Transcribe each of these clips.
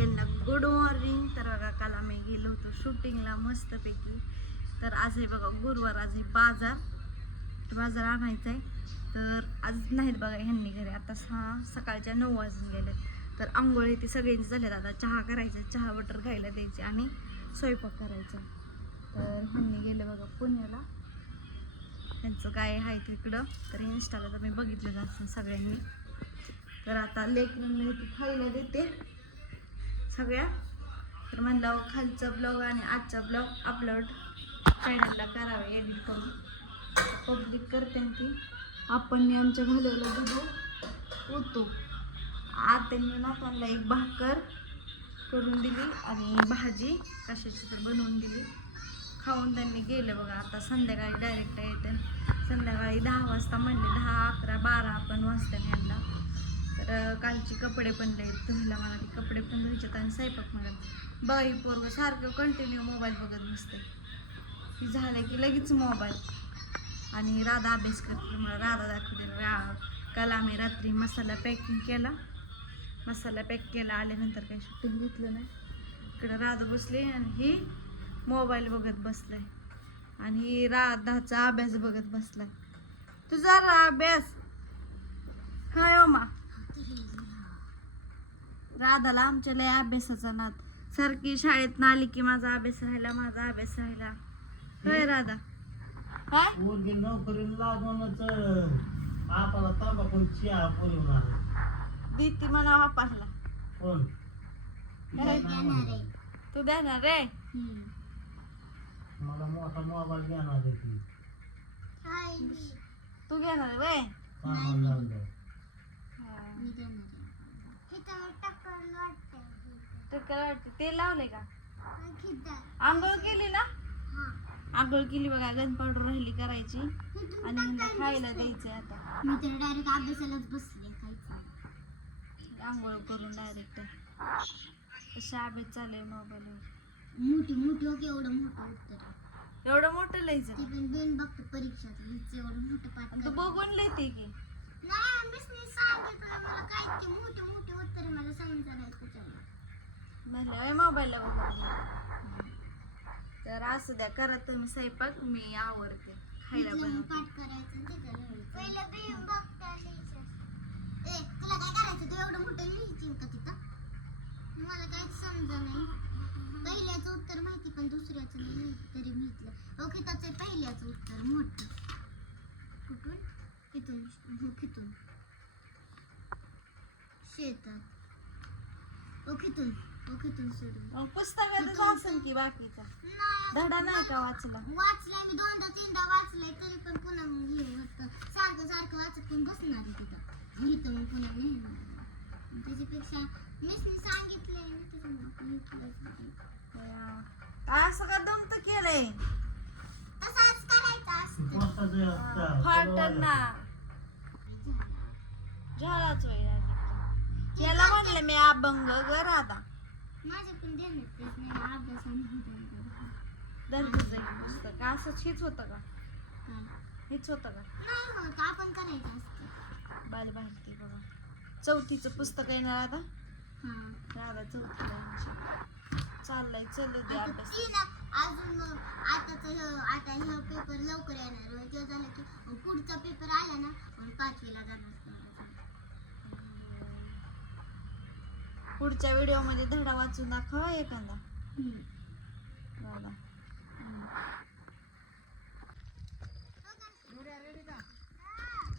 सगळ्यांना good morning. तर बघा काल आम्ही गेलो होतो शूटिंगला मस्तपैकी. तर आज आहे बघा गुरुवार आज आहे बाजार. बाजार आणायचा आहे तर आज नाहीत बघा ह्यांनी घरी. आता सहा सकाळच्या नऊ वाजून गेले तर आंघोळ ती सगळ्यांची झाल्यात. आता चहा करायचा चहा बटर खायला द्यायची आणि स्वयंपाक करायचा. तर ह्यांनी गेले बघा पुण्याला. त्यांचं काय आहे तिकडं. तर इन्स्टाला तर मी बघितलं असं सगळ्यांनी. तर आता लेकरांना खायला देते. सगळ्या. तर म्हणलं खालचा ब्लॉग आणि आजचा ब्लॉग अपलोड चॅनलला करावे एडिट करून. पब्लिक करते ती. आपण आमच्या घालवलं दुधो होतो. आत्यांनी नातांना एक भाकर करून दिली आणि भाजी कशाची तर बनवून दिली. खाऊन त्यांनी गेलं बघा. आता संध्याकाळी डायरेक्ट येते. संध्याकाळी दहा वाजता म्हणले दहा अकरा बारा आपण वाजता यांना तर कालचे कपडे पण लय धुयला मला ते कपडे पण धुयच्यात आणि स्वयंपाक मला बघा ही पोरग सारखं कंटिन्यू मोबाईल बघत बसते. की झालं की लगेच मोबाईल आणि राधा अभ्यास करते. मला राधा दाखवते. रा- काल आम्ही रात्री मसाला पॅकिंग केला. मसाला पॅक केला. आल्यानंतर काही शूटिंग घेतलं नाही. इकडं राधा बसली आणि ही मोबाईल बघत बसलाय. आणि राधाचा अभ्यास बघत बसलाय. तुझा रा- अभ्यास. हाय ओमा. राधाला आमच्या लय अभ्यासाचा नाद. सारखी शाळेत आली की माझा अभ्यास राहिला माझा अभ्यास राहिला. होय राधा. काय? पोरगी नोकरीला लागूनच आपला तंबाखू चहा पुरवून आला. दीती म्हणा वापरला. कोण? तू देणार रे मला मोठा मोबाईल घेणार आहे ती. तू घेणार वे सामान लागलं टक्कर वाटते ते लावले का? आंघोळ केली ना? आंघोळ केली बघा गन पावडर राहिली करायची. आणि खायला द्यायचंय आता. मी तर डायरेक्ट अभ्यासालाच बसले खायचं आंघोळ करून डायरेक्ट कशा अभ्यास चालेल मोबाईलवर मोठी मोठी हो एवढं मोठं उत्तर एवढं मोठं लिहायचं पण बघतो परीक्षात हिचं एवढं मोठं पाठ तू. बघून लिहिते की नाही मीच नाही सांगितलं मला काय ते मोठे मोठे उत्तर मला समजा नाही त्याच्यामुळे म्हणलं मोबाईलला बघून तर असू द्या करा तुम्ही स्वयंपाक मी आवडते खायला मला काहीच समजा नाही. पहिल्याचं उत्तर माहिती पण दुसऱ्याचं नाही तरी म्हटलं ओके त्याचं पहिल्याचं उत्तर मोठं. कुठून? हो शेतात. ओ कितून ओ कितून सोडून मग पुस्तकातच असेल की बाकीचा. नाही धडा नाही. का वाचला? वाचलंय मी दोनदा तीनदा वाचलंय तरी पण पुन्हा मग हे होतं सारखं सारखं वाचत पण बसणार आहे तिथं? लिहितं मग पुन्हा मग त्याच्यापेक्षा मीच मी सांगितलंय ना त्याच्यामुळे आपण. असं का दमत केलंय? तसंच करायचं असतं. फाटन ना. झालाच वेळ याला म्हणलं मी अभंग ग राधा. माझ्या पण नाही अभ्यास आणि एक पुस्तक. असंच हेच होतं का? हेच होतं का? नाही होत आपण करायचं असतं. बघा. चौथीचं पुस्तक आहे ना राधा हां. राधा चौथीला. चाललंय चल दे आता अभ्यास. तिला अजून मग आताच आता हे पेपर लवकर येणार. ते झालं की पुढचा पेपर आला ना मग पाचवीला जाणार. पुढच्या व्हिडिओमध्ये धडा वाचून दाखव एखादा. हम्म. राधा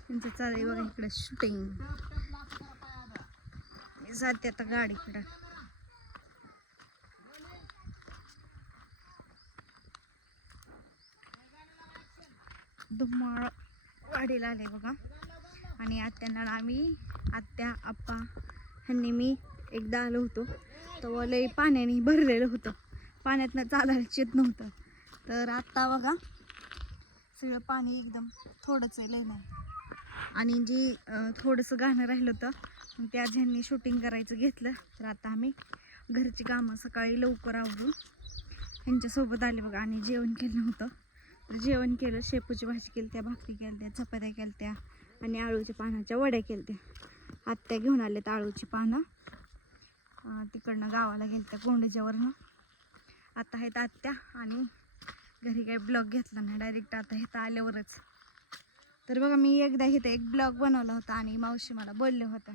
त्यांचं चालू बघा इकडे शूटिंग मी जाते आता गाडीकडं धुमाळ वाडीला आले बघा. आणि आत्यांना आम्ही आत्या आप्पा ह्यांनी मी एकदा आलो होतो तेव्हा लई पाण्याने भरलेलं होतं. पाण्यातनं चालायला येत नव्हतं. तर आत्ता बघा सगळं पाणी एकदम थोडंच आहे लय नाही. आणि जी थोडंसं गाणं राहिलं होतं त्या ह्यांनी शूटिंग करायचं घेतलं तर आता आम्ही घरची कामं सकाळी लवकर आवडून ह्यांच्यासोबत आले बघा. आणि जेवण केलं होतं तर जेवण केलं शेपूची भाजी केली त्या भाकरी केल्या चपात्या केल्या आणि आळूच्या पानाच्या वड्या केल्या आत्या घेऊन आल्यात आळूची पानं. तिकडनं गावाला गेल त्या कोंडच्यावरनं आता आहेत आत्या आणि घरी काही ब्लॉग घेतला नाही डायरेक्ट आता इथं आल्यावरच. तर बघा मी एकदा इथं एक ब्लॉग बनवला होता आणि मावशी मला बोलले होते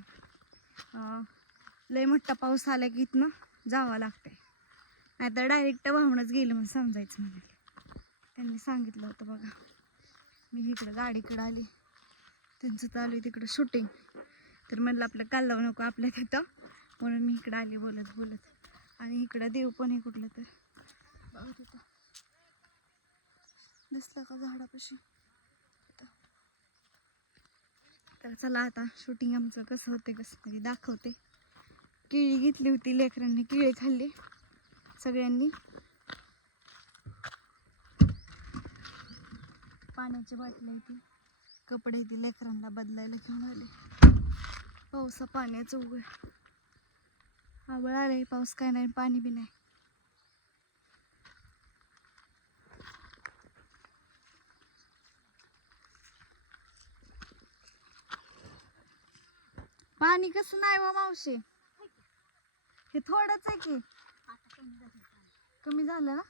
लय मोठा पाऊस आला की इथनं जावं लागतंय. नाहीतर डायरेक्ट वाहूनच गेलं म्हणून समजायचं म्हणाले त्यांनी सांगितलं होतं बघा. मी इकडं गाडीकडं आली. त्यांचं चालू आहे तिकडं शूटिंग तर म्हणलं आपलं काल लावू नको आपल्या तिथं म्हणून मी इकडं आली बोलत बोलत. आणि इकडं देव पण आहे कुठलं तर. बघा तिथं. दिसलं का झाडापाशी? तर चला आता शूटिंग आमचं कसं होते कसं म्हणजे दाखवते. केळी घेतली होती लेकरांनी केळी खाल्ली सगळ्यांनी. पाण्याची बाटली ती. कपडे ती लेकरांना बदलायला घेऊन आले. पावसा पाण्याचं उघड. आवळ आलंय पाऊस काय नाही पाणी बी नाही. पाणी कसं नाही व मावशी? हे थोडंच आहे की. कमी झालं ना?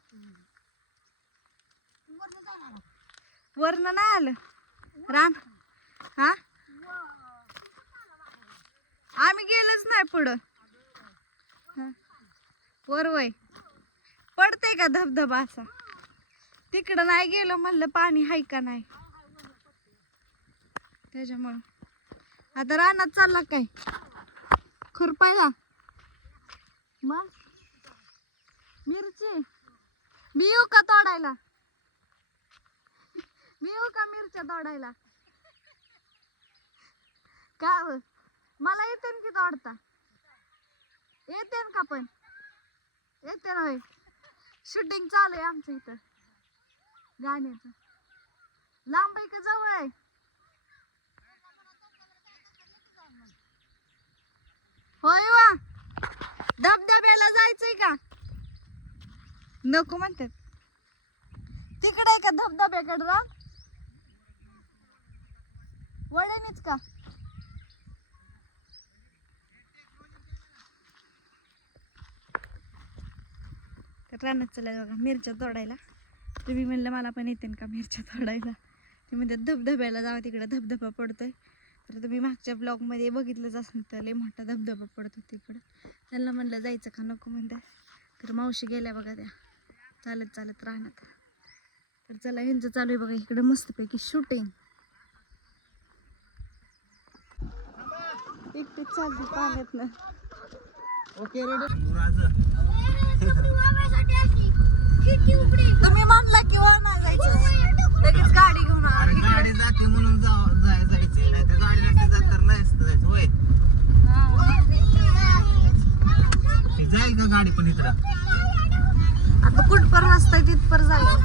वरनं नाही आलं. रान. हा? आम्ही गेलोच नाही पुढं. हा. वर वय. पडते का धबधबा असा? तिकडं नाही गेलो म्हणलं पाणी हाय का नाही? त्याच्यामुळं. आता रानात चालला काय? खुरपायला मग? मिरची? मी येऊ का तोडायला? मी येऊ का मिरच्या तोडायला? का हो? मला येते की तोडता? येते का पण? येते ना शूटिंग चालू आहे आमचं इथं. गाण्याचं. लांब आहे का जवळ आहे? होय वा. धबधब्याला जायचंय का? नको म्हणतात. तिकडे आहे का धबधब्याकडे राम वळणीच का? तर रानात चला बघा मिरच्या तोडायला. तुम्ही म्हणलं मला पण येते का मिरच्या तोडायला? ते म्हणतात धबधब्याला जावं तिकडं धबधबा पडतोय. तर तुम्ही मागच्या ब्लॉगमध्ये बघितलंच असं तर लय मोठा धबधबा पडतो तिकडं. त्यांना म्हणलं जायचं का नको म्हणतात. तर मावशी गेल्या बघा त्या. चालत चालत राहण्यात तर चला ह्यांचं चालू आहे बघा. इकडं मस्तपैकी शूटिंग एकटीच चालते पाण्यात ना ओके रेडी तुम्ही म्हणला किंवा नाही जायचं लगेच गाडी घेऊन गाडी जाते म्हणून जाव- जाय- जायचंय नाही तर गाडी नसते जात तर नाही जायचं. होय. जाईल का गाडी पण इकडं? आता कुठपर रस्ता तिथपर जायचं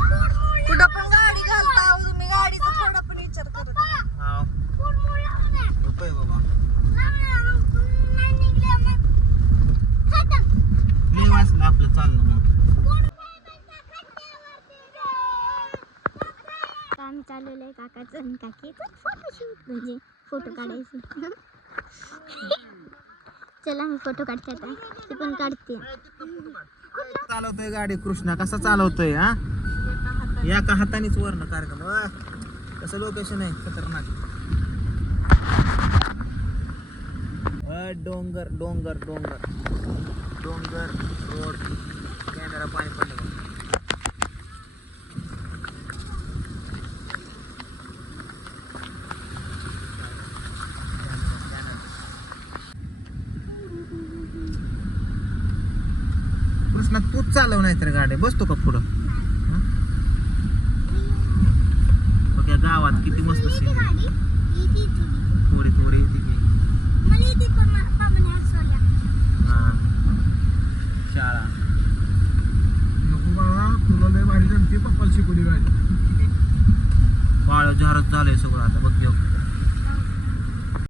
कुठं पण गाडी घालता अहो तुम्ही गाडीचा थोडा पण विचार करत नाही. हा होतोय बाबा लय वाचलं आपलं चाललं मग चालवलं आहे काकाचं आणि काकीचं. फोटोशूट म्हणजे फोटो काढायचे. चला मी फोटो काढते आता. ते पण काढते. चालवतोय गाडी कृष्णा. कसा चालवतोय हा? एका हातानेच वर्ण कार्यक्रम. वा, कसं लोकेशन आहे? खतरनाक. अ, डोंगर डोंगर डोंगर. डोंगर रोड. कॅमेरा पाणी पडलं. कृष्णा तूच चालव नाही तर गाडी. बसतो का पुढं? हं? बघ या गावात किती मस्त सीन थोडी थोडी येते. शाळा. नको बाळा तुला लय भारी जमते पप्पाला शिकवली गाडी. बाळ झारच झालंय सगळं आता बघ बघ